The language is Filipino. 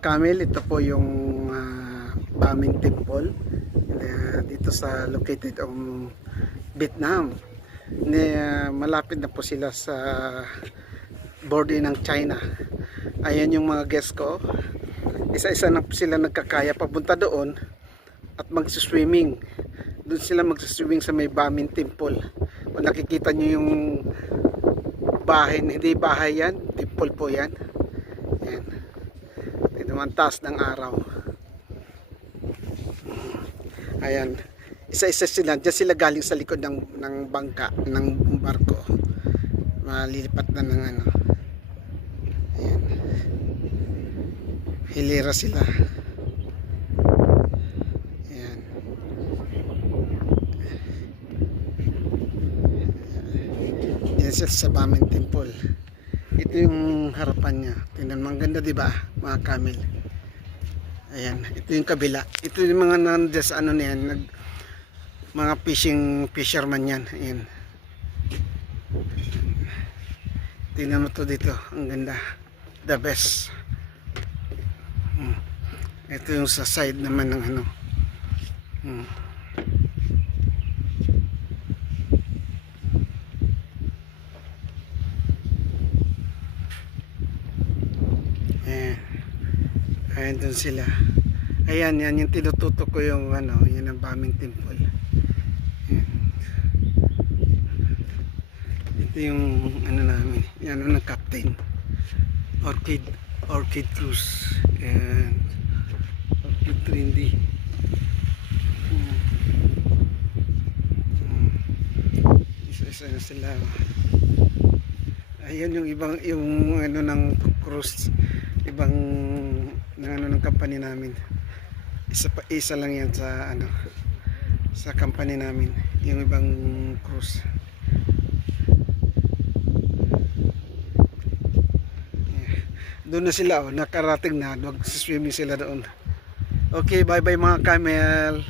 Mga Camel, ito po yung Bamin Temple dito sa located Vietnam. Malapit na po sila sa border ng China. Ayan yung mga guests ko. Isa-isa na po sila nagkakaya papunta doon at mag-swimming. Doon sila mag-swimming sa may Bamin Temple. Kung nakikita nyo yung bahay, hindi bahay yan, temple po yan. Ayan. Ito ang taas ng araw. Ayan. Isa-isa sila. Diyan sila galing sa likod ng bangka, ng barko. Malilipat na ng ano. Ayan. Hilera sila. Ayan. Diyan sila sa Bamin Temple. Ito yung harapan niya. Tingnan mo, ang ganda, diba, mga Camel? Ayan, ito yung kabila. Ito yung mga nandiyan sa ano niyan, mga fisherman yan. Ayan. Tingnan mo to dito, ang ganda. The best. Ito yung sa side naman ng ano. Ayan dun sila. Ayan, yan yung tinututok ko yung ano, yan ang Bamin Temple. Ayan. Ito yung ano namin, yan ang captain. Orchid Cruise. And Orchid Trendy. Isa-isa na sila. Ayan yung ibang, yung ano ng cruise, ibang ng company namin. Isa lang yan sa ano, sa company namin, yung ibang cruise. Doon na sila, nakarating na, mag-swimming sila doon. Okay, bye bye mga Camel.